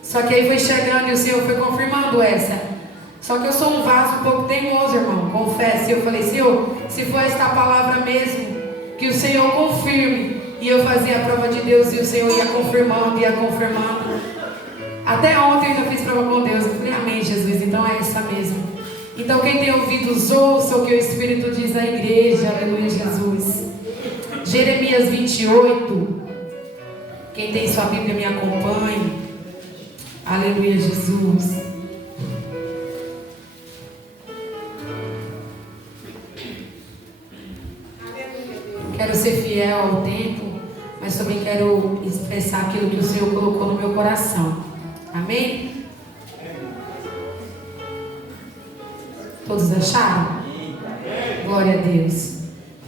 Só que aí foi chegando e o Senhor foi confirmando essa. Só que eu sou um vaso um pouco teimoso, irmão, confesso. E eu falei, Senhor, se for esta palavra mesmo, que o Senhor confirme. E eu fazia a prova de Deus e o Senhor ia confirmando, ia confirmando. Até ontem eu já fiz prova com Deus. Eu falei, amém, Jesus, então é essa mesmo. Então quem tem ouvidos, ouça o que o Espírito diz à igreja. Aleluia, Jesus. Jeremias 28. Quem tem sua Bíblia me acompanhe. Aleluia, Jesus. Quero ser fiel ao tempo, mas também quero expressar aquilo que o Senhor colocou no meu coração. Amém? Todos acharam? Glória a Deus.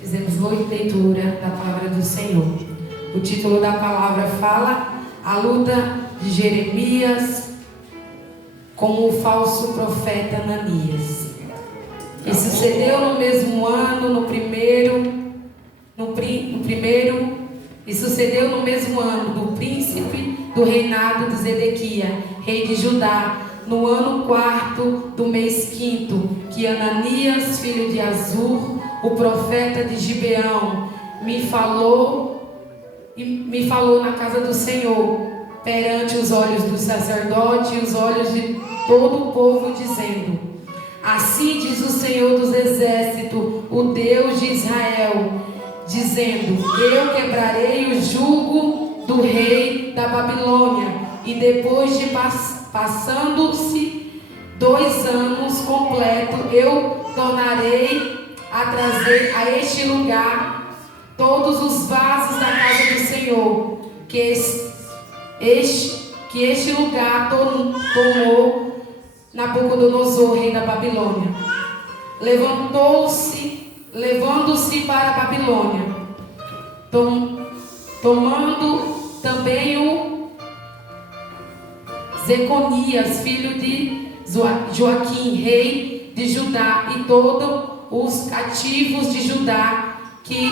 Fizemos boa leitura da palavra do Senhor. O título da palavra fala a luta de Jeremias com o falso profeta Ananias. E sucedeu no mesmo ano, e sucedeu no mesmo ano do príncipe do reinado de Zedequia, rei de Judá, no ano 4º do mês 5º, que Ananias, filho de Azur, o profeta de Gibeão, me falou na casa do Senhor, perante os olhos do sacerdote e os olhos de todo o povo, dizendo: assim diz o Senhor dos exércitos, o Deus de Israel, dizendo: eu quebrarei o jugo do rei da Babilônia, e depois de passando-se 2 anos completos, eu tornarei a trazer a este lugar todos os vasos da casa do Senhor, que este lugar tomou Nabucodonosor, rei da Babilônia. Levando-se para a Babilônia, tomando também o Zeconias, filho de Joaquim, rei de Judá, e todos os cativos de Judá que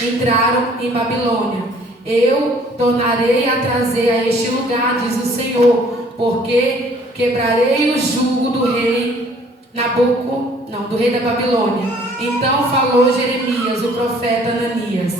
entraram em Babilônia. Eu tornarei a trazer a este lugar, diz o Senhor, porque quebrarei o jugo do rei do rei da Babilônia. Então falou Jeremias, o profeta Ananias,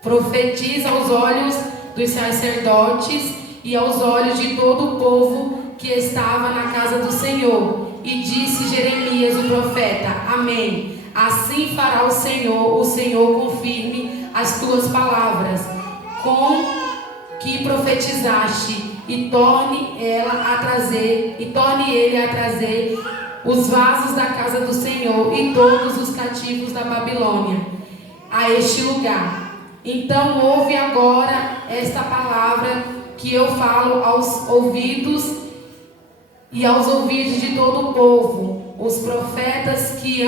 profetiza aos olhos dos sacerdotes e aos olhos de todo o povo que estava na casa do Senhor. E disse Jeremias, o profeta: amém. Assim fará o Senhor confirme as tuas palavras, com que profetizaste, e torne ele a trazer os vasos da casa do Senhor e todos os cativos da Babilônia a este lugar. Então ouve agora esta palavra que eu falo aos ouvidos e aos ouvidos de todo o povo. Os profetas que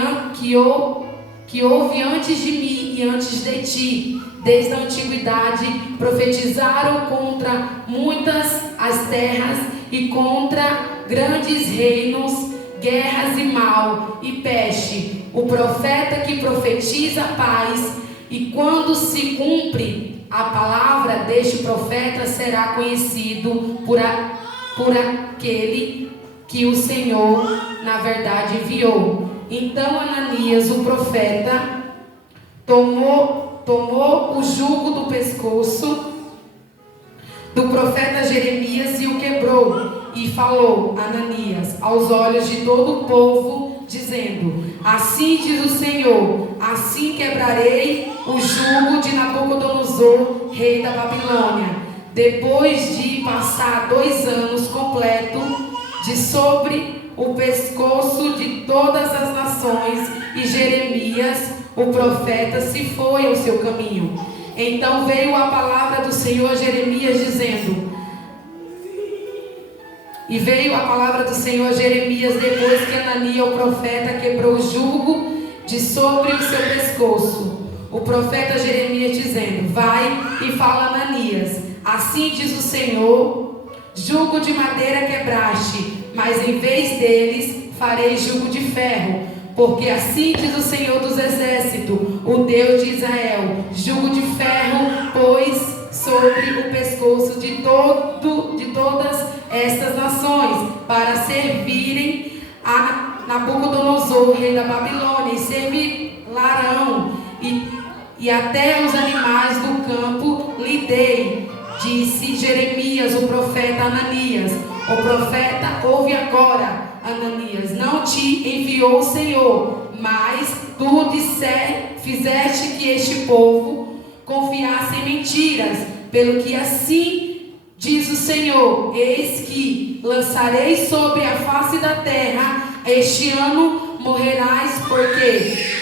houve antes de mim e antes de ti, desde a antiguidade, profetizaram contra muitas as terras e contra grandes reinos, guerras e mal e peste. O profeta que profetiza paz, e quando se cumpre a palavra deste profeta, será conhecido por aquele que o Senhor na verdade enviou. Então Ananias, o profeta, tomou o jugo do pescoço do profeta Jeremias e o quebrou, e falou Ananias aos olhos de todo o povo, dizendo: assim diz o Senhor, assim quebrarei o jugo de Nabucodonosor, rei da Babilônia, depois de passar 2 anos completos de sobre o pescoço de todas as nações. E Jeremias, o profeta, se foi ao seu caminho. Então veio a palavra do Senhor a Jeremias, dizendo: e veio a palavra do Senhor a Jeremias depois que Ananias, o profeta, quebrou o jugo de sobre o seu pescoço, o profeta Jeremias, dizendo: vai e fala a Ananias: assim diz o Senhor, jugo de madeira quebraste, mas em vez deles farei jugo de ferro, porque assim diz o Senhor dos Exércitos, o Deus de Israel: jugo de ferro, pois sobre o pescoço de todas estas nações, para servirem a Nabucodonosor, rei da Babilônia, e servirão, e até os animais do campo lhe dei. Disse Jeremias, o profeta, Ananias. O profeta: ouve agora, Ananias, não te enviou o Senhor, mas tu fizeste que este povo confiasse em mentiras, pelo que assim diz o Senhor: eis que lançarei sobre a face da terra, este ano morrerás, porque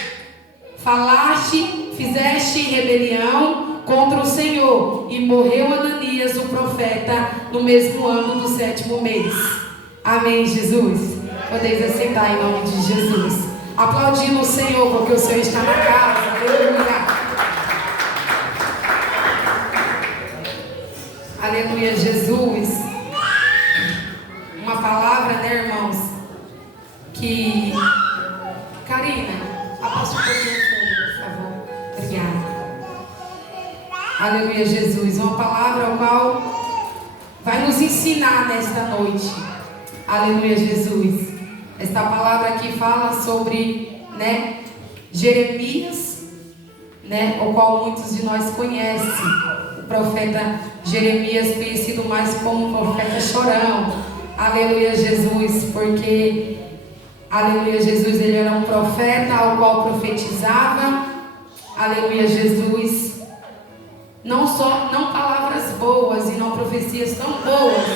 fizeste rebelião contra o Senhor. E morreu Ananias, o profeta, no mesmo ano do 7º mês. Amém, Jesus? Podeis assentar em nome de Jesus. Aplaudindo o Senhor, porque o Senhor está na casa. Aleluia. Aleluia, Jesus. Uma palavra, né, irmãos? Que... Karina, abaixa um pouquinho o fundo, por favor. Obrigada. Aleluia, Jesus. Uma palavra ao qual vai nos ensinar nesta noite. Aleluia, Jesus. Esta palavra aqui fala sobre, né, Jeremias, né, o qual muitos de nós conhecem. O profeta Jeremias, conhecido mais como profeta chorão. Aleluia, Jesus. Porque, aleluia, Jesus, ele era um profeta ao qual profetizava. Aleluia, Jesus. Não palavras boas e não profecias tão boas,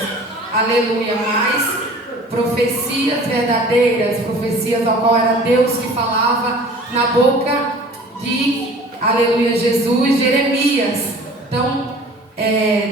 aleluia, mas profecias verdadeiras, profecias ao qual era Deus que falava na boca de, aleluia, Jesus, Jeremias. Então,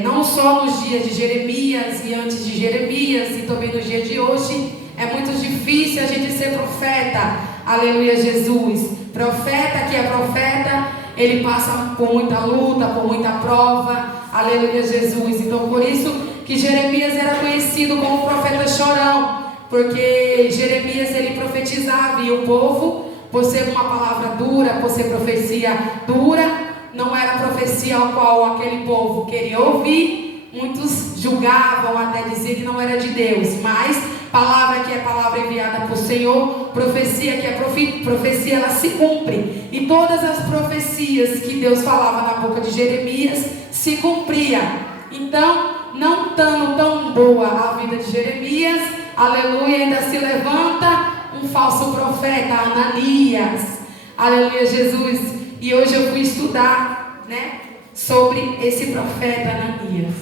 não só nos dias de Jeremias e antes de Jeremias, e também no dia de hoje, é muito difícil a gente ser profeta, aleluia, Jesus. Profeta que é profeta, ele passa por muita luta, por muita prova, aleluia, Jesus. Então, por isso que Jeremias era conhecido como profeta chorão, porque Jeremias, ele profetizava, e o povo, por ser uma palavra dura, por ser profecia dura, não era profecia ao qual aquele povo queria ouvir. Muitos julgavam, até dizer que não era de Deus, mas palavra que é palavra enviada por Senhor, profecia que é profecia, ela se cumpre. E todas as profecias que Deus falava na boca de Jeremias se cumpria. Então, não estando tão boa a vida de Jeremias, aleluia, ainda se levanta um falso profeta, Ananias. Aleluia, Jesus. E hoje eu fui estudar, né, sobre esse profeta Ananias.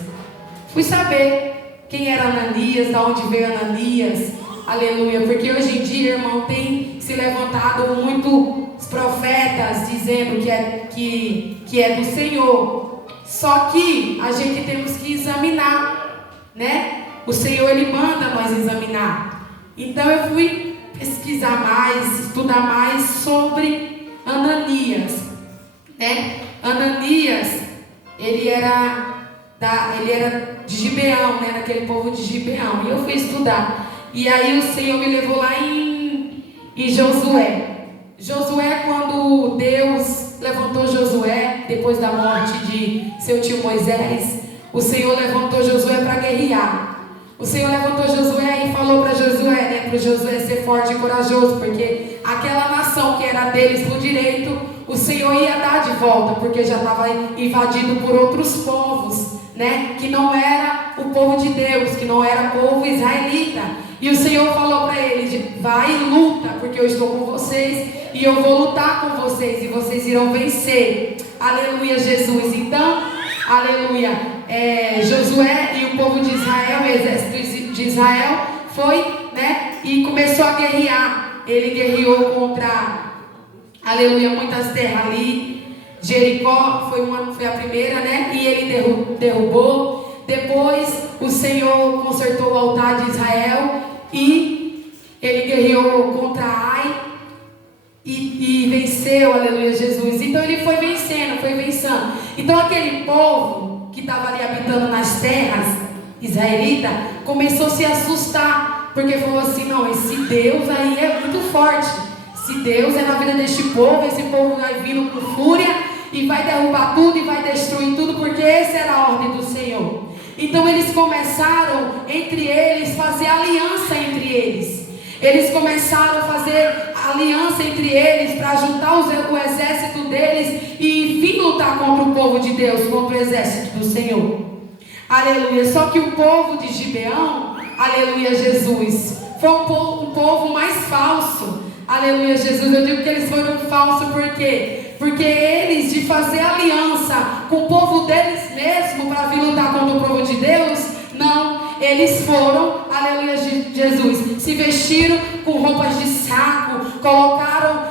Fui saber quem era Ananias, de onde veio Ananias, aleluia, porque hoje em dia, irmão, tem se levantado muitos profetas dizendo que é do Senhor. Só que a gente temos que examinar, né? O Senhor, ele manda nós examinar. Então eu fui pesquisar mais, estudar mais sobre Ananias, né? Ananias, ele era de Gibeão, né? Daquele povo de Gibeão. E eu fui estudar. E aí o Senhor me levou lá em Josué. Josué, quando Deus levantou Josué, depois da morte de seu tio Moisés, o Senhor levantou Josué para guerrear. O Senhor levantou Josué e falou para Josué, né? Para Josué ser forte e corajoso, porque aquela nação que era deles por direito, o Senhor ia dar de volta, porque já estava invadido por outros povos, né? Que não era o povo de Deus, que não era o povo israelita. E o Senhor falou para ele: vai e luta, porque eu estou com vocês e eu vou lutar com vocês e vocês irão vencer. Aleluia, Jesus. Então, aleluia, Josué e o povo de Israel, o exército de Israel foi, né, e começou a guerrear. Ele guerreou contra, aleluia, muitas terras ali. Jericó foi a primeira, né? E ele derrubou. Depois o Senhor consertou o altar de Israel e ele guerreou contra Ai e venceu, aleluia, Jesus. Então ele foi vencendo. Então aquele povo que estava ali habitando nas terras israelita começou a se assustar, porque falou assim: não, esse Deus aí é muito forte. Se Deus é na vida deste povo, esse povo vai vindo com fúria e vai derrubar tudo e vai destruir tudo, porque essa era a ordem do Senhor. Então eles começaram entre eles, fazer aliança entre eles. Eles começaram a fazer aliança entre eles para juntar o exército deles e vir lutar contra o povo de Deus, contra o exército do Senhor. Aleluia. Só que o povo de Gibeão, aleluia, Jesus, foi um povo mais falso. Aleluia, Jesus. Eu digo que eles foram falsos por quê? Porque eles, de fazer aliança com o povo deles mesmo para vir lutar contra o povo de Deus, não. Eles foram, aleluia, Jesus, se vestiram com roupas de saco, colocaram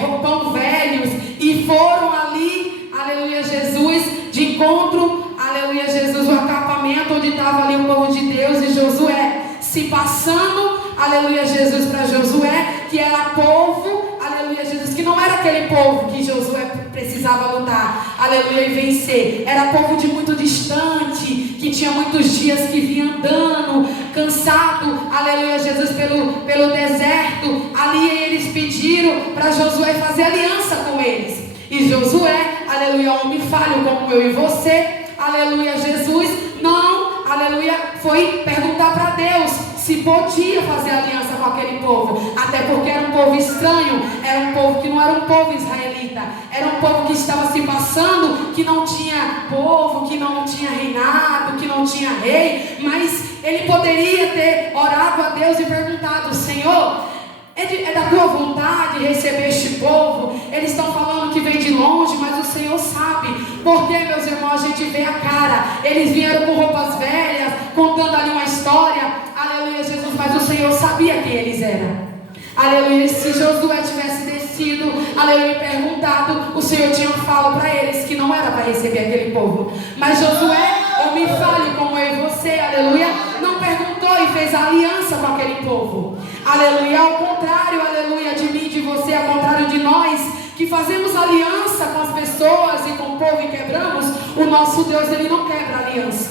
roupão velhos e foram ali, aleluia, Jesus, de encontro, aleluia, Jesus, o acampamento onde estava ali o povo de Deus e Josué, se passando, aleluia, Jesus, para Josué, que era povo, aleluia, Jesus, que não era aquele povo que Josué precisava lutar, aleluia, e vencer. Era povo de muito distante, que tinha muitos dias que vinha andando, cansado, aleluia, Jesus, pelo deserto. Ali eles pediram para Josué fazer aliança com eles. E Josué, aleluia, homem falho como eu e você, aleluia, Jesus, não, aleluia, foi perguntar para Deus se podia fazer aliança com aquele povo, até porque era um povo estranho, era um povo que não era um povo israelita, era um povo que estava se passando, que não tinha povo, que não tinha reinado, que não tinha rei, mas ele poderia ter orado a Deus e perguntado: Senhor, é da tua vontade receber este povo? Eles estão falando que vem de longe, mas o Senhor sabe. Porque, meus irmãos, a gente vê a cara. Eles vieram com roupas velhas, contando ali uma história. Aleluia, Jesus, mas o Senhor sabia quem eles eram. Aleluia, se Josué tivesse descido, aleluia, perguntado, o Senhor tinha falado para eles que não era para receber aquele povo. Mas Josué, homem falho como eu e você, aleluia, não perguntou e fez aliança com aquele povo. Aleluia, ao contrário, aleluia, de mim e de você, ao contrário de nós, que fazemos aliança com as pessoas e com o povo e quebramos, o nosso Deus, ele não quebra aliança.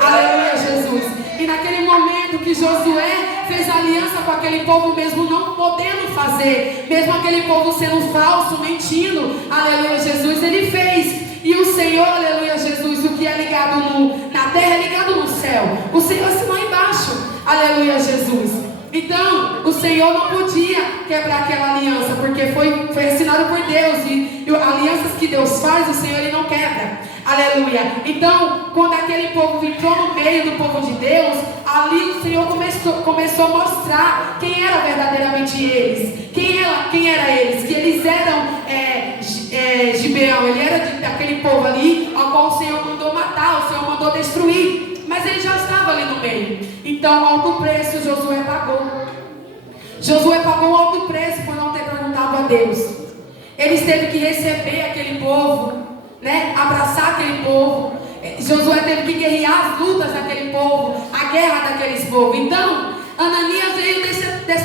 Aleluia, Jesus. E naquele momento que Josué fez aliança com aquele povo, mesmo não podendo fazer, mesmo aquele povo sendo falso, mentindo, aleluia, Jesus, ele fez. E o Senhor, aleluia, Jesus, o que é ligado na terra é ligado no céu. O Senhor assinou embaixo, aleluia, Jesus. Então, o Senhor não podia quebrar aquela aliança, porque foi assinado por Deus. E alianças que Deus faz, o Senhor ele não quebra. Aleluia. Então, quando aquele povo entrou no meio do povo de Deus, ali o Senhor começou a mostrar quem era verdadeiramente eles. Quem era eles? Que eles eram Gibeão. Ele era daquele povo ali, ao qual o Senhor mandou matar, o Senhor mandou destruir. Mas ele já estava ali no meio. Então, alto preço Josué pagou. Josué pagou um alto preço por não ter perguntado a Deus. Eles teve que receber aquele povo, né? Abraçar aquele povo. Josué teve que guerrear as lutas daquele povo, a guerra daqueles povos. Então, Ananias veio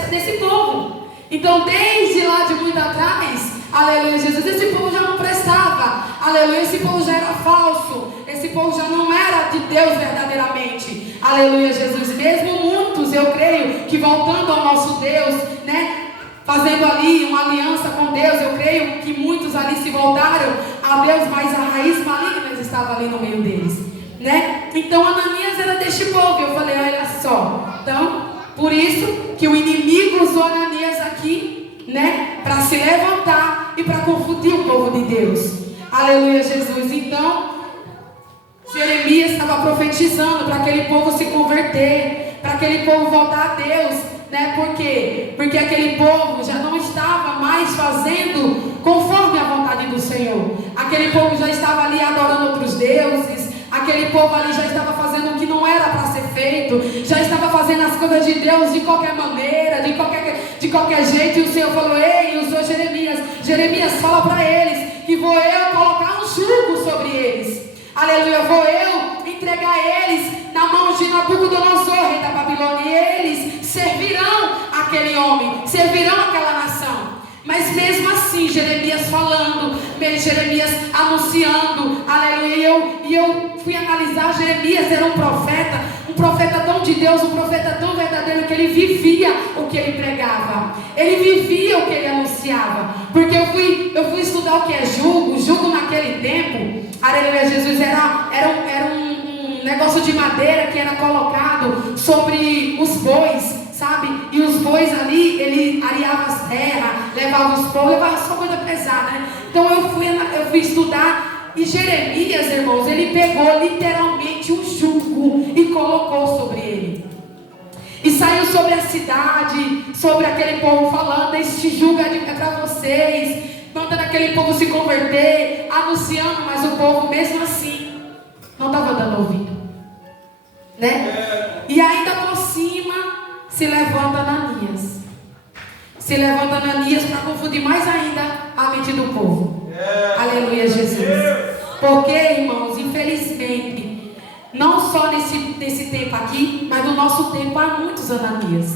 desse povo. Então, desde lá de muito atrás, aleluia, Jesus, esse povo já não prestava. Aleluia, esse povo já era falso. Esse povo já não era de Deus verdadeiramente. Aleluia, Jesus. Mesmo muitos, eu creio, que voltando ao nosso Deus, né? Fazendo ali uma aliança com Deus, eu creio que muitos ali se voltaram a Deus, mas a raiz maligna estava ali no meio deles, né? Então Ananias era deste povo. Eu falei, olha só. Então, por isso que o inimigo usou Ananias aqui, né? Para se levantar e para confundir o povo de Deus. Aleluia, Jesus. Então, Jeremias estava profetizando para aquele povo se converter, para aquele povo voltar a Deus, né? Por quê? Porque aquele povo já não estava mais fazendo conforme a vontade do Senhor. Aquele povo já estava ali adorando outros deuses. Aquele povo ali já estava fazendo o que não era para ser feito. Já estava fazendo as coisas de Deus de qualquer maneira, de qualquer jeito. E o Senhor falou, ei, usou Jeremias. Jeremias, fala para eles que vou eu colocar um jugo sobre eles. Aleluia, vou eu entregar eles na mão de Nabucodonosor, rei da Babilônia. E eles servirão aquele homem, servirão aquela nação. Mas mesmo assim, Jeremias falando, Jeremias anunciando, aleluia, e eu fui analisar, Jeremias era um profeta profeta tão de Deus, um profeta tão verdadeiro, que ele vivia o que ele pregava, ele vivia o que ele anunciava. Porque eu fui estudar o que é jugo. O jugo naquele tempo, aleluia Jesus, era um negócio de madeira que era colocado sobre os bois, sabe? E os bois ali, ele areava as terras, levava os povos, levava só coisa pesada, né? Então eu fui estudar. E Jeremias, irmãos, ele pegou literalmente um jugo e colocou sobre ele. E saiu sobre a cidade, sobre aquele povo, falando: este jugo é para vocês, mandando aquele povo se converter, anunciando, mas o povo mesmo assim não estava dando ouvido, né? E ainda por cima se levanta Ananias. Se levanta Ananias para confundir mais ainda a mente do povo. Aleluia Jesus. Porque, irmãos, infelizmente, não só nesse tempo aqui, mas no nosso tempo há muitos Ananias.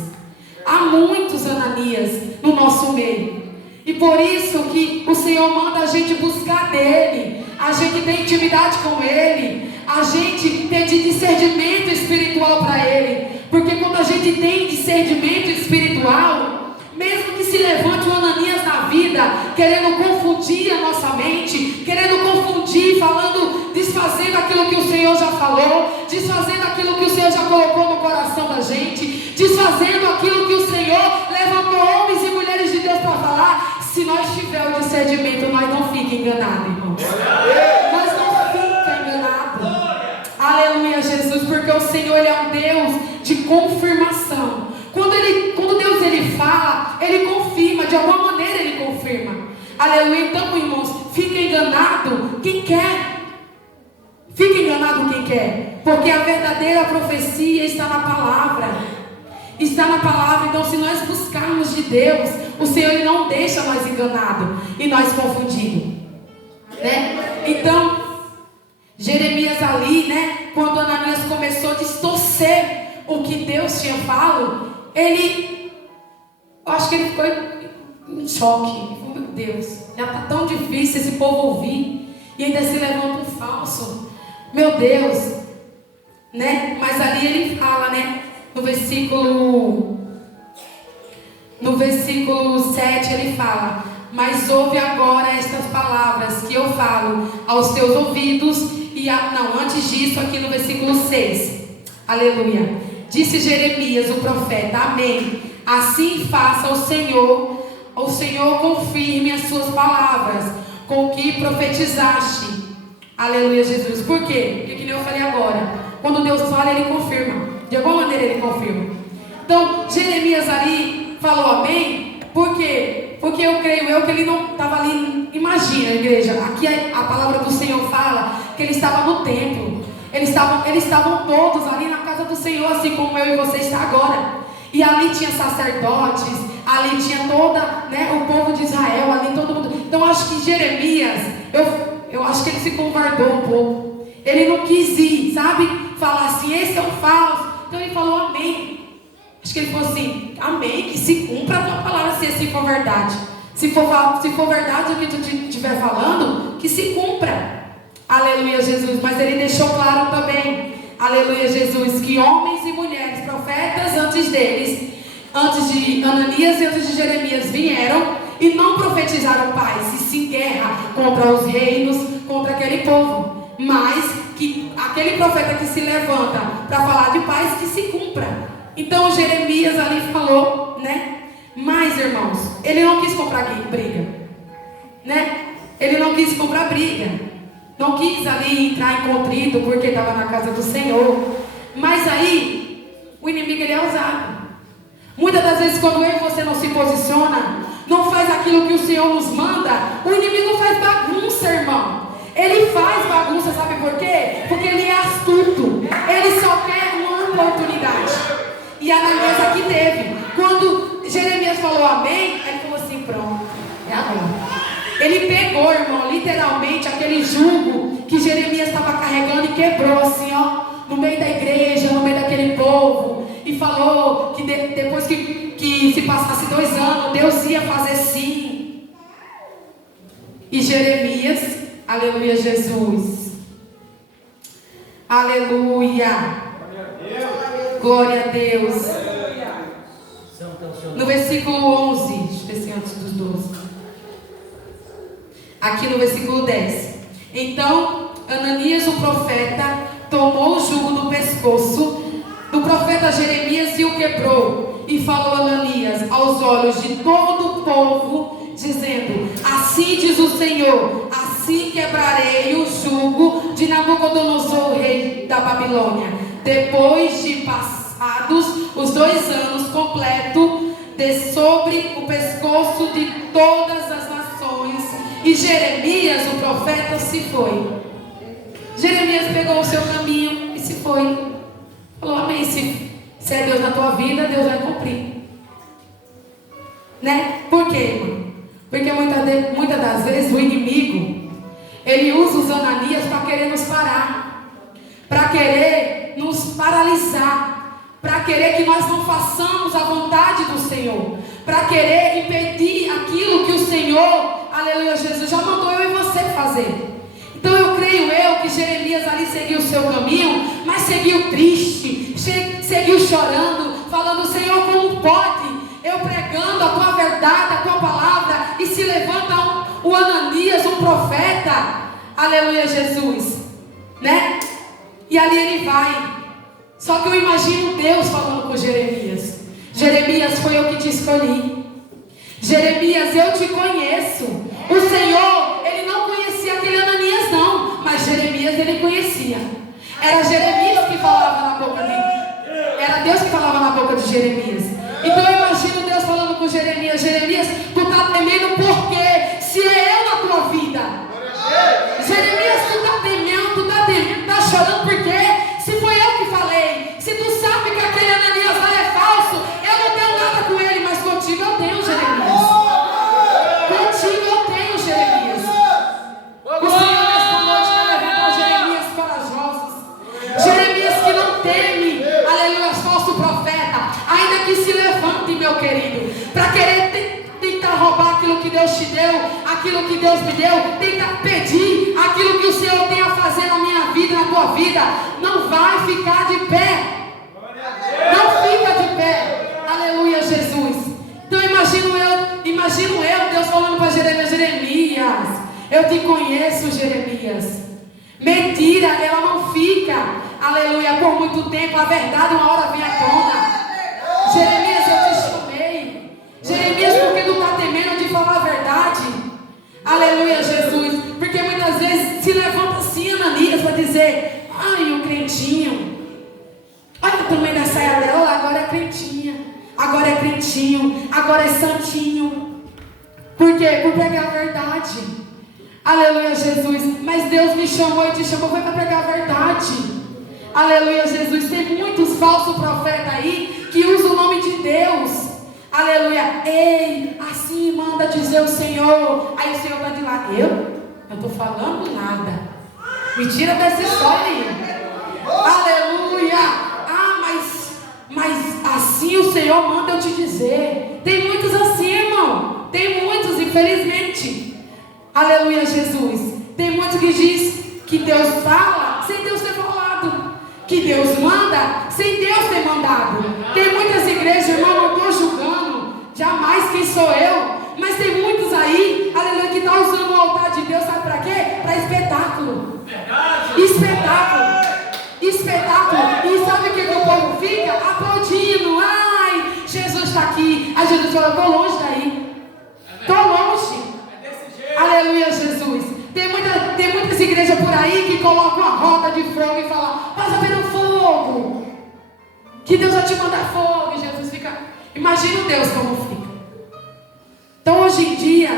Há muitos Ananias no nosso meio. E por isso que o Senhor manda a gente buscar dele, a gente ter intimidade com ele, a gente pedir discernimento espiritual para ele. Porque quando a gente tem discernimento espiritual, mesmo que se levante um Ananias na vida, querendo confundir a nossa mente, querendo confundir, falando, desfazendo aquilo que o Senhor já falou, desfazendo aquilo que o Senhor já colocou no coração da gente, desfazendo aquilo que o Senhor levantou homens e mulheres de Deus para falar. Se nós tivermos o discernimento, nós não fiquemos enganados, irmãos. Nós não fiquemos enganados. Aleluia Jesus, porque o Senhor, ele é um Deus de confirmação. Quando Deus ele fala, ele confirma, de alguma maneira ele confirma. Aleluia. Então, irmãos, fica enganado quem quer. Fica enganado quem quer. Porque a verdadeira profecia está na palavra. Está na palavra. Então, se nós buscarmos de Deus, o Senhor ele não deixa nós enganados e nós confundidos, né? Então, Jeremias ali, né, quando Ananias começou a distorcer o que Deus tinha falado, eu acho que ele ficou em choque. Meu Deus, já está tão difícil esse povo ouvir, e ainda se levanta um falso. Meu Deus, né? Mas ali ele fala, né, no versículo 7 ele fala: mas ouve agora estas palavras que eu falo aos teus ouvidos. Antes disso, aqui no versículo 6, aleluia. Disse Jeremias o profeta: amém. Assim faça o Senhor confirme as suas palavras com que profetizaste. Aleluia Jesus. Por quê? Porque que nem eu falei agora, quando Deus fala, ele confirma. De alguma maneira ele confirma. Então Jeremias ali falou amém. Por quê? Porque eu creio que ele não estava ali. Imagina, igreja, aqui a palavra do Senhor fala que ele estava no templo. Eles estavam todos ali na casa do Senhor, assim como eu e você está agora. E ali tinha sacerdotes, ali tinha o povo de Israel, ali todo mundo. Então acho que Jeremias, eu acho que ele se covardou um pouco. Ele não quis ir, sabe? Falar assim, esse é um falso. Então ele falou amém. Acho que ele falou assim, amém, que se cumpra a tua palavra, se assim for verdade. Se for verdade o que tu estiver falando, que se cumpra. Aleluia Jesus. Mas ele deixou claro também, aleluia Jesus, que homens e mulheres, profetas antes deles, antes de Ananias e antes de Jeremias, vieram e não profetizaram paz, e sim guerra contra os reinos, contra aquele povo. Mas que aquele profeta que se levanta para falar de paz, que se cumpra. Então Jeremias ali falou, né? Mas, irmãos, ele não quis comprar briga, né? Ele não quis comprar briga. Não quis ali entrar em contrito porque estava na casa do Senhor. Mas aí, o inimigo ele é ousado. Muitas das vezes quando eu e você não se posiciona, não faz aquilo que o Senhor nos manda, o inimigo faz bagunça, irmão. Ele faz bagunça, sabe por quê? Porque ele é astuto. Ele só quer uma oportunidade. E Ananias aqui teve. Quando Jeremias falou amém, ele falou assim, pronto, é agora. Ele pegou, irmão, literalmente aquele jugo que Jeremias estava carregando e quebrou assim, ó, no meio da igreja, no meio daquele povo. E falou que depois que se passasse 2 anos, Deus ia fazer sim. E Jeremias, aleluia Jesus, aleluia, Glória a Deus. No versículo 11, deixa eu ver se antes dos 12. Aqui no versículo 10. Então, Ananias, o profeta, tomou o jugo do pescoço do profeta Jeremias e o quebrou. E falou Ananias aos olhos de todo o povo, dizendo: assim diz o Senhor, assim quebrarei o jugo de Nabucodonosor, rei da Babilônia, depois de passados os 2 anos completos, de sobre o pescoço de todas as nações. E Jeremias, o profeta, se foi. Jeremias pegou o seu caminho e se foi. Falou: amém. Se é Deus na tua vida, Deus vai cumprir. Né? Por quê, irmão? Porque muitas das vezes o inimigo, ele usa os Ananias para querer nos parar, para querer nos paralisar, para querer que nós não façamos a vontade do Senhor, para querer impedir aquilo que o Senhor, aleluia, Jesus, já mandou eu e você fazer. Então eu creio que Jeremias ali seguiu o seu caminho, mas seguiu triste, seguiu chorando, falando: Senhor, como pode eu pregando a tua verdade, a tua palavra, e se levanta o Ananias, um profeta, aleluia, Jesus, né? E ali ele vai. Só que eu imagino Deus falando com Jeremias: Jeremias, foi eu que te escolhi. Jeremias, eu te conheço. O Senhor, ele não conhecia aquele Ananias não, mas Jeremias ele conhecia. Era Jeremias que falava na boca dele. Era Deus que falava na boca de Jeremias. Então eu imagino Deus falando com Jeremias: Jeremias, tu está temendo porque se é eu na tua vida. Jeremias, tu está temendo, está chorando porque se foi eu que falei. Se tu sabe que aquele Ananias lá é falso, eu não tenho nada com ele, mas contigo eu tenho, Jeremias. Contigo eu tenho, Jeremias. O Senhor nesta noite vai levantar Jeremias corajosos, Jeremias que não teme, aleluia, falso profeta, ainda que se levante, meu querido, para querer tentar roubar aquilo que Deus te deu, aquilo que Deus me deu, tentar pedir aquilo que o Senhor tem a fazer na minha vida, na tua vida. Não vai ficar de pé. Não fica de pé. Aleluia, Jesus. Então imagino eu, Deus falando para Jeremias: Jeremias, eu te conheço, Jeremias. Mentira, ela não fica, aleluia, por muito tempo. A verdade uma hora vem à tona. Jeremias, eu te chamei. Jeremias, porque tu está temendo de falar a verdade? Aleluia, Jesus. Porque muitas vezes se levanta assim Ananias para dizer: ai, o crentinho, olha o tamanho da saia dela, agora é crentinha, agora é crentinho, agora é santinho. Por quê? Por pregar a verdade. Aleluia, Jesus. Mas Deus me chamou e te chamou foi para pregar a verdade. Aleluia, Jesus. Tem muitos falsos profetas aí que usam o nome de Deus. Aleluia. Ei, assim manda dizer o Senhor. Aí o Senhor está de lá: eu não estou falando nada. Me tira dessa história aí. Aleluia. Mas assim o Senhor manda eu te dizer. Tem muitos assim, irmão. Tem muitos, infelizmente. Aleluia, Jesus. Tem muitos que diz que Deus fala sem Deus ter falado, que Deus manda sem Deus ter mandado. Tem muitas igrejas, irmão, não estou julgando jamais quem sou eu, mas tem muitos aí, aleluia, que está usando o altar de Deus, sabe para quê? Para espetáculo. Espetáculo. E sabe o que o povo fica? Aplaudindo. Ai, Jesus está aqui. Aí Jesus fala: estou longe daí. Estou longe. Aleluia, Jesus. Tem muitas igrejas por aí que colocam a roda de fogo e falam: passa pelo fogo, que Deus vai te mandar fogo. E Jesus fica, imagina Deus como fica. Então hoje em dia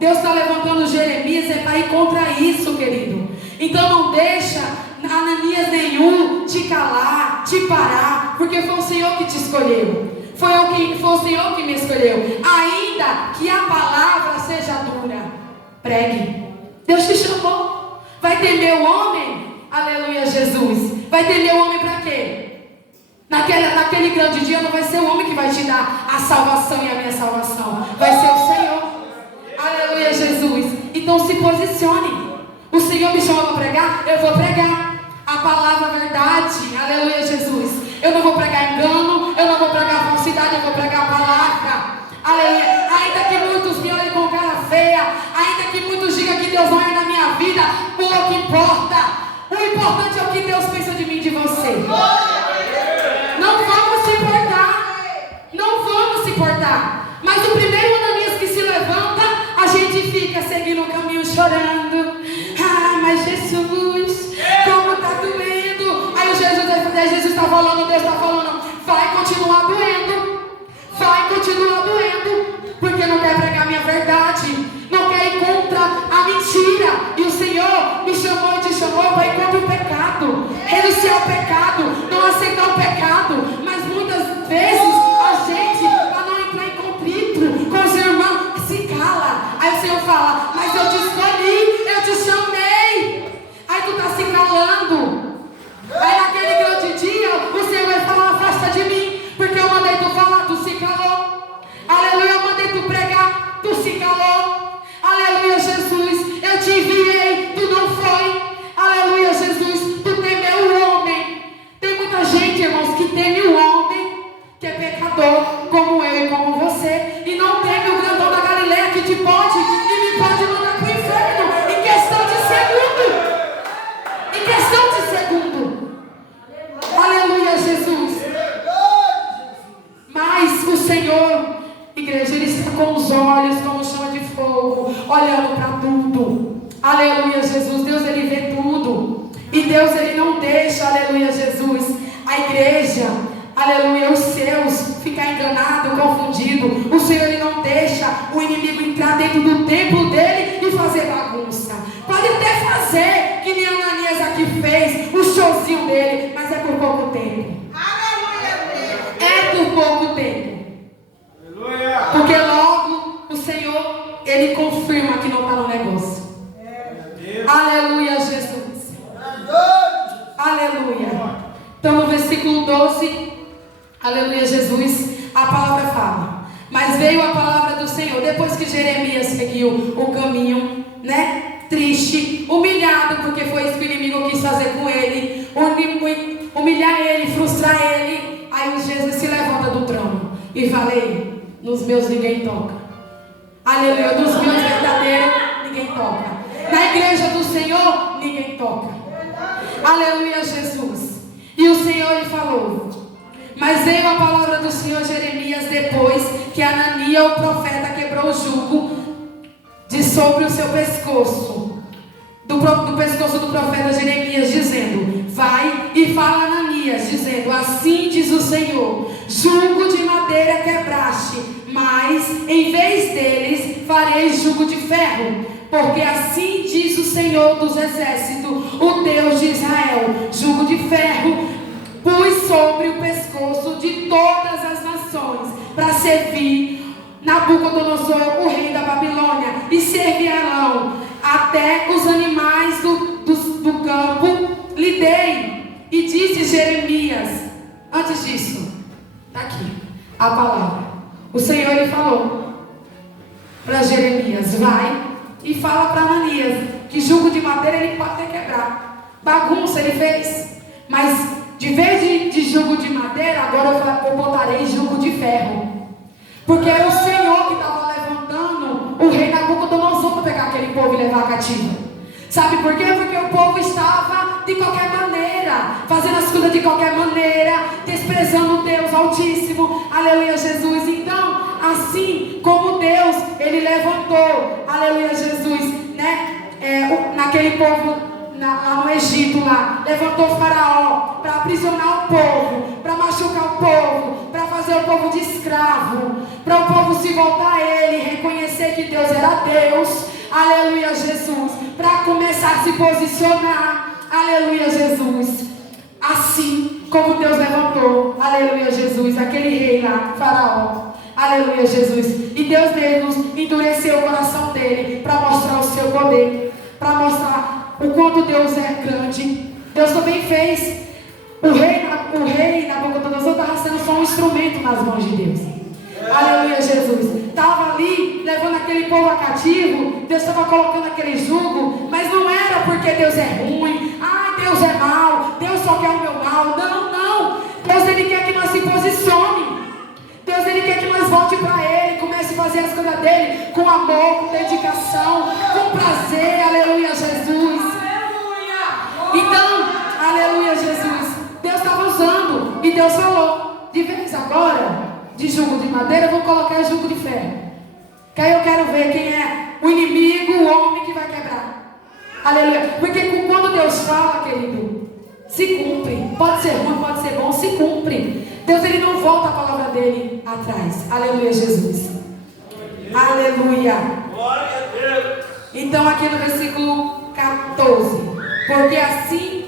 Deus está levantando Jeremias para ir contra isso, querido. Então não deixa Ananias nenhum te calar, te parar, porque foi o Senhor que te escolheu. Foi o Senhor que me escolheu. Ainda que a palavra seja dura, pregue. Deus te chamou. Vai temer o homem? Aleluia, Jesus. Vai temer o homem para quê? Naquele grande dia não vai ser o homem que vai te dar a salvação e a minha salvação. Vai ser o Senhor. Aleluia, Jesus. Então se posicione. O Senhor me chamou para pregar, eu vou pregar. a palavra verdade. Aleluia, Jesus. Eu não vou pregar engano, eu não vou pregar falsidade, eu vou pregar a palavra. Aleluia. Ainda que muitos me olhem com cara feia, ainda que muitos digam que Deus não é na minha vida, pouco importa. O importante é o que Deus pensa de mim e de você. Não vamos se importar. Não vamos se importar. Mas o primeiro Ananias que se levanta, a gente fica seguindo o caminho chorando. Ah, mas Jesus, como está doendo. Aí Jesus está falando, Deus está falando, vai continuar doendo. Vai continuar doendo. Porque não quer pregar a minha verdade. Não quer ir contra a mentira. E o Senhor me chamou e te chamou para ir contra o pecado. Renunciar ao pecado. Não aceitar o pecado. Mas muitas vezes a gente, para não entrar em conflito com os irmãos, se cala. Aí o Senhor fala, mas eu te escolhi, eu te chamei. Aí tu está se calando. Aí naquele grande dia, o Senhor vai falar, afasta de mim. Porque eu mandei tu falar, tu se calou. Aleluia, eu mandei tu pregar, tu se calou. Aleluia, Jesus, eu te enviei, tu não foi. Aleluia, Jesus, tu temeu o homem. Tem muita gente, irmãos, que teme o homem, que é pecador, como eu e como você, e não teme o grandão da Galileia, que te pode e me pode mandar para o inferno, em questão de segundo. Em questão de segundo. Aleluia, Jesus. Mas o Senhor, igreja, Ele está com os olhos como chama de fogo, olhando para tudo. Aleluia, Jesus. Deus, Ele vê tudo. E Deus, Ele não deixa, aleluia, Jesus, a igreja, aleluia, os seus ficar enganado, confundido. O Senhor, Ele não deixa o inimigo entrar dentro do templo dele e fazer bagunça. Pode até fazer, que nem Ananias aqui fez, o showzinho dele, mas é por pouco tempo. É por pouco tempo. Porque logo o Senhor, Ele confirma que não está no negócio. Aleluia, Jesus. Aleluia. Então no versículo 12, aleluia, Jesus, a palavra fala: mas veio a palavra do Senhor, depois que Jeremias seguiu o caminho, né? Triste, humilhado, porque foi isso que o inimigo quis fazer com ele, humilhar ele, frustrar ele. Aí Jesus se levanta do trono e fala: ei, nos meus ninguém toca. Aleluia, nos meus verdadeiros ninguém toca. Na igreja do Senhor ninguém toca. Aleluia, Jesus. E o Senhor lhe falou: mas veio a palavra do Senhor Jeremias depois que Ananias, o profeta, quebrou o jugo de sobre o seu pescoço, do pescoço do profeta Jeremias, dizendo: vai e fala a Ananias, dizendo: assim diz o Senhor, jugo de madeira quebraste, mas em vez deles farei jugo de ferro. Porque assim diz o Senhor dos exércitos, o Deus de Israel: jugo de ferro pus sobre o pescoço de todas as nações, para servir Nabucodonosor, o rei da Babilônia, e servirão até os animais do campo lhe dei. E disse Jeremias, antes disso, está aqui a palavra. O Senhor lhe falou para Jeremias: vai e fala para Ananias que jugo de madeira ele pode até quebrar. Bagunça ele fez, mas de vez de jugo de madeira, agora eu botarei jugo de ferro. Porque era o Senhor que estava levantando o rei Nabucodonosor para pegar aquele povo e levar cativo. Sabe por quê? Porque o povo estava de qualquer maneira, fazendo as coisas de qualquer maneira, desprezando Deus Altíssimo. Aleluia, Jesus. Então, assim como Deus, Ele levantou, aleluia, Jesus, né? Naquele povo, lá no Egito, lá, levantou o faraó para aprisionar o povo, para machucar o povo, para fazer o povo de escravo, para o povo se voltar a ele, reconhecer que Deus era Deus, aleluia, Jesus, para começar a se posicionar, aleluia, Jesus. Assim como Deus levantou, aleluia, Jesus, aquele rei lá, faraó, aleluia, Jesus, e Deus mesmo endureceu o coração dele para mostrar o seu poder, para mostrar o quanto Deus é grande. Deus também fez. O rei Nabucodonosor estava sendo só um instrumento nas mãos de Deus. Aleluia, Jesus. Estava ali levando aquele povo a cativo. Deus estava colocando aquele jugo, mas não era porque Deus é ruim. Ai, Deus é mau. amor, com dedicação, com prazer. Aleluia, Jesus. Então, aleluia, Jesus. Deus estava usando e Deus falou: de vez agora, de jugo de madeira, eu vou colocar jugo de ferro. Que aí eu quero ver quem é o inimigo, o homem que vai quebrar. Aleluia. Porque quando Deus fala, querido, se cumpre. Pode ser ruim, pode ser bom, se cumpre. Deus, ele não volta a palavra dele atrás. Aleluia, Jesus. Aleluia. Então aqui no versículo 14. Porque assim,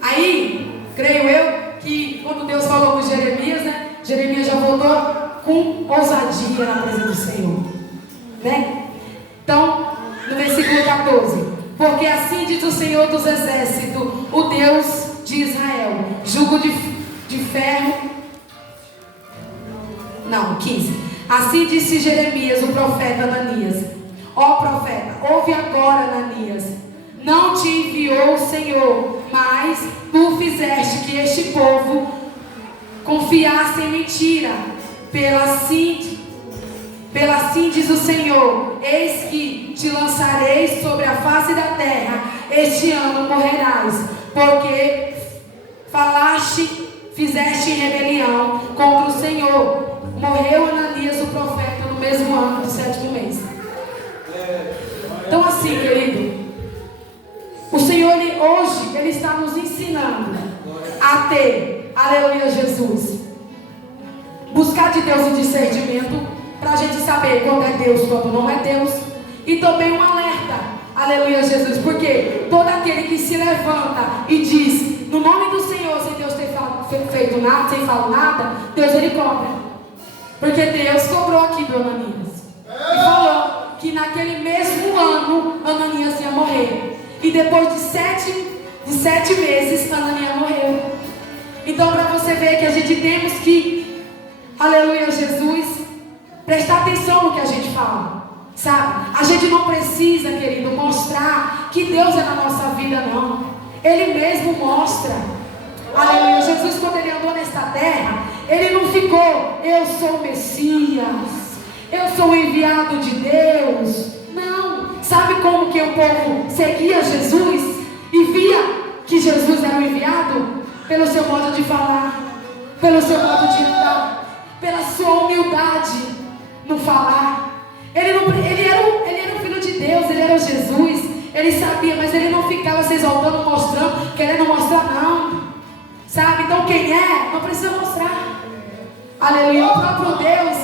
aí, creio eu, que quando Deus falou com Jeremias, né? Jeremias já voltou com ousadia na presença do Senhor, né? Então, no versículo 14: porque assim diz o Senhor dos exércitos, o Deus de Israel, jugo de ferro. Não, 15. Assim disse Jeremias, o profeta Ananias: ó profeta, ouve agora, Ananias. Não te enviou o Senhor, mas tu fizeste que este povo confiasse em mentira. Pela assim diz o Senhor: eis que te lançarei sobre a face da terra, este ano morrerás, porque fizeste rebelião contra o Senhor. Morreu Ananias, o profeta, no mesmo ano do 7º mês. Então assim, querido, o Senhor, hoje, Ele está nos ensinando a ter, aleluia, Jesus, buscar de Deus o discernimento, para a gente saber quando é Deus, quando não é Deus. E também um alerta, aleluia, Jesus, porque todo aquele que se levanta e diz no nome do Senhor, sem Deus ter feito nada, sem falar nada, Deus, Ele cobra. Porque Deus cobrou aqui do Ananias e falou que naquele mesmo ano Ananias ia morrer. E depois de sete meses, Ananias morreu. Então, para você ver que a gente temos que, aleluia, Jesus, prestar atenção no que a gente fala, sabe? A gente não precisa, querido, mostrar que Deus é na nossa vida, não. Ele mesmo mostra. Aleluia, Jesus, quando Ele andou nesta terra, Ele não ficou: eu sou o Messias, eu sou o enviado de Deus. Não. Sabe como que o povo seguia Jesus e via que Jesus era o enviado? Pelo seu modo de falar, pelo seu modo de andar, pela sua humildade no falar. Ele era o Filho de Deus, Ele era Jesus. Ele sabia, mas Ele não ficava se exaltando, mostrando, querendo mostrar, não. Sabe? Então quem é, não precisa mostrar. Aleluia. O próprio Deus,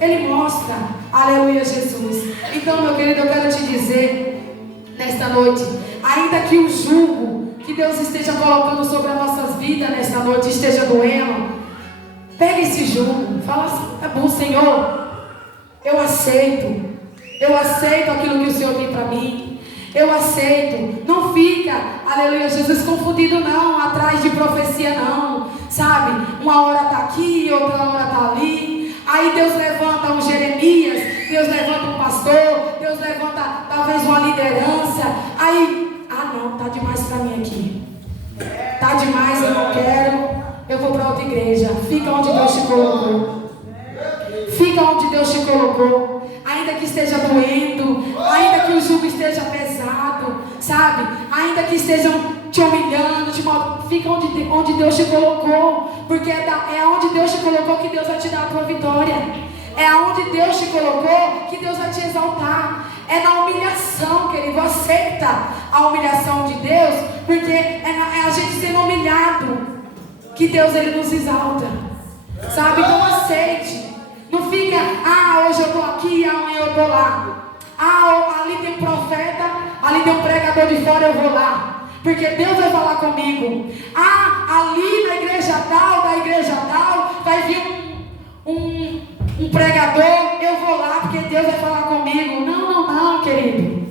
Ele mostra. Aleluia, Jesus. Então, meu querido, eu quero te dizer nesta noite, ainda que o jugo que Deus esteja colocando sobre as nossas vidas nesta noite esteja doendo, pega esse jugo, fala assim: é bom, Senhor, eu aceito aquilo que o Senhor tem para mim. Eu aceito. Não fica, aleluia, Jesus, confundido não, atrás de profecia não, sabe? Uma hora está aqui, outra hora está ali. Aí Deus levanta um Jeremias, Deus levanta um pastor, Deus levanta talvez uma liderança. Aí, não, tá demais para mim aqui. Tá demais, eu não quero. Eu vou para outra igreja. Fica onde Deus te colocou. Fica onde Deus te colocou. Ainda que esteja doendo, ainda que o jugo esteja pesado, sabe? Ainda que estejam te humilhando, fica onde Deus te colocou, porque é onde Deus te colocou que Deus vai te dar a tua vitória. É aonde Deus te colocou que Deus vai te exaltar. É na humilhação, querido. Aceita a humilhação de Deus, porque é a gente sendo humilhado que Deus, Ele nos exalta, sabe? Então aceite. Não fica: hoje eu estou aqui, amanhã eu estou lá. Ali tem um profeta, ali tem um pregador de fora, eu vou lá, porque Deus vai falar comigo. Ali na igreja tal, vai vir um pregador, eu vou lá, porque Deus vai falar comigo. Não, querido.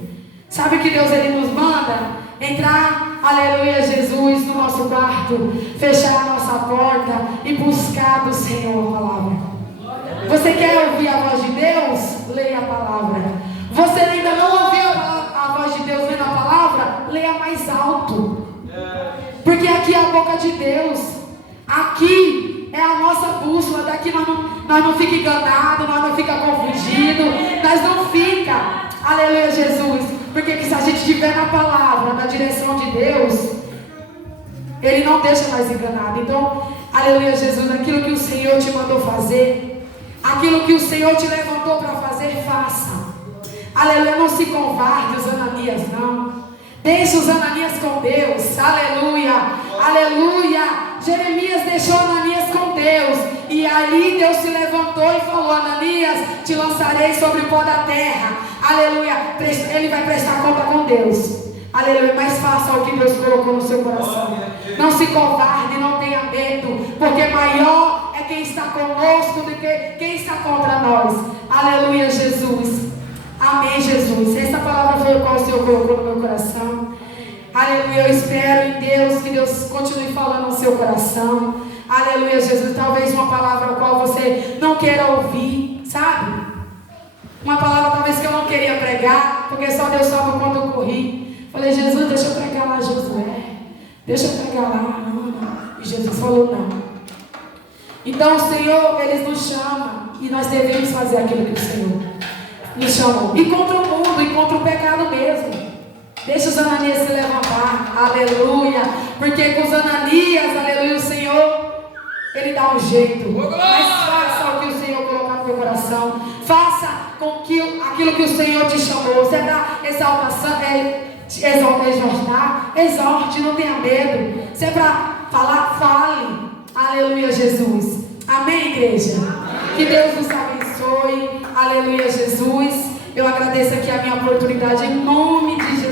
Sabe que Deus, Ele nos manda entrar, aleluia, Jesus, no nosso quarto, fechar a nossa porta e buscar do Senhor a palavra. Você quer ouvir a voz de Deus? Leia a palavra. Você ainda não ouviu a voz de Deus lendo a palavra? Leia mais alto. Porque aqui é a boca de Deus. Aqui é a nossa bússola. Daqui nós não ficamos enganados, nós não ficamos confundidos, nós não a gente estiver na palavra, na direção de Deus, Ele não deixa mais enganado. Então, aleluia, Jesus, aquilo que o Senhor te mandou fazer, aquilo que o Senhor te levantou para fazer, faça. Aleluia, não se covarde os Ananias, não. Deixa os Ananias com Deus. Aleluia, aleluia. Jeremias deixou Ananias com Deus. E ali Deus se levantou e falou: Ananias, te lançarei sobre o pó da terra. Aleluia, ele vai prestar conta com Deus. Aleluia, mas faça o que Deus colocou no seu coração. Não se covarde, não tenha medo, porque maior é quem está conosco do que quem está contra nós. Aleluia, Jesus. Amém, Jesus. Essa palavra foi a qual o Senhor colocou no meu coração. Aleluia, eu espero em Deus que Deus continue falando no seu coração. Aleluia, Jesus. Talvez uma palavra a qual você não queira ouvir, sabe? Uma palavra talvez que eu não queria pregar, porque só Deus sabe quando eu corri. Falei: Jesus, deixa eu pregar lá, Josué. Deixa eu pregar lá. Não. E Jesus falou: não. Então o Senhor, Ele nos chama e nós devemos fazer aquilo que o Senhor nos chamou. E contra o mundo, e contra o pecado mesmo. Deixa os Ananias se levantar. Aleluia. Porque com os Ananias, aleluia, o Senhor, Ele dá um jeito. Mas faça o que o Senhor colocar no teu coração. Faça com que aquilo que o Senhor te chamou. Você dá exaltação, exortar, exorte, não tenha medo. Se é para falar, fale. Aleluia, Jesus. Amém, igreja? Amém. Que Deus nos abençoe. Aleluia, Jesus. Eu agradeço aqui a minha oportunidade em nome de Jesus.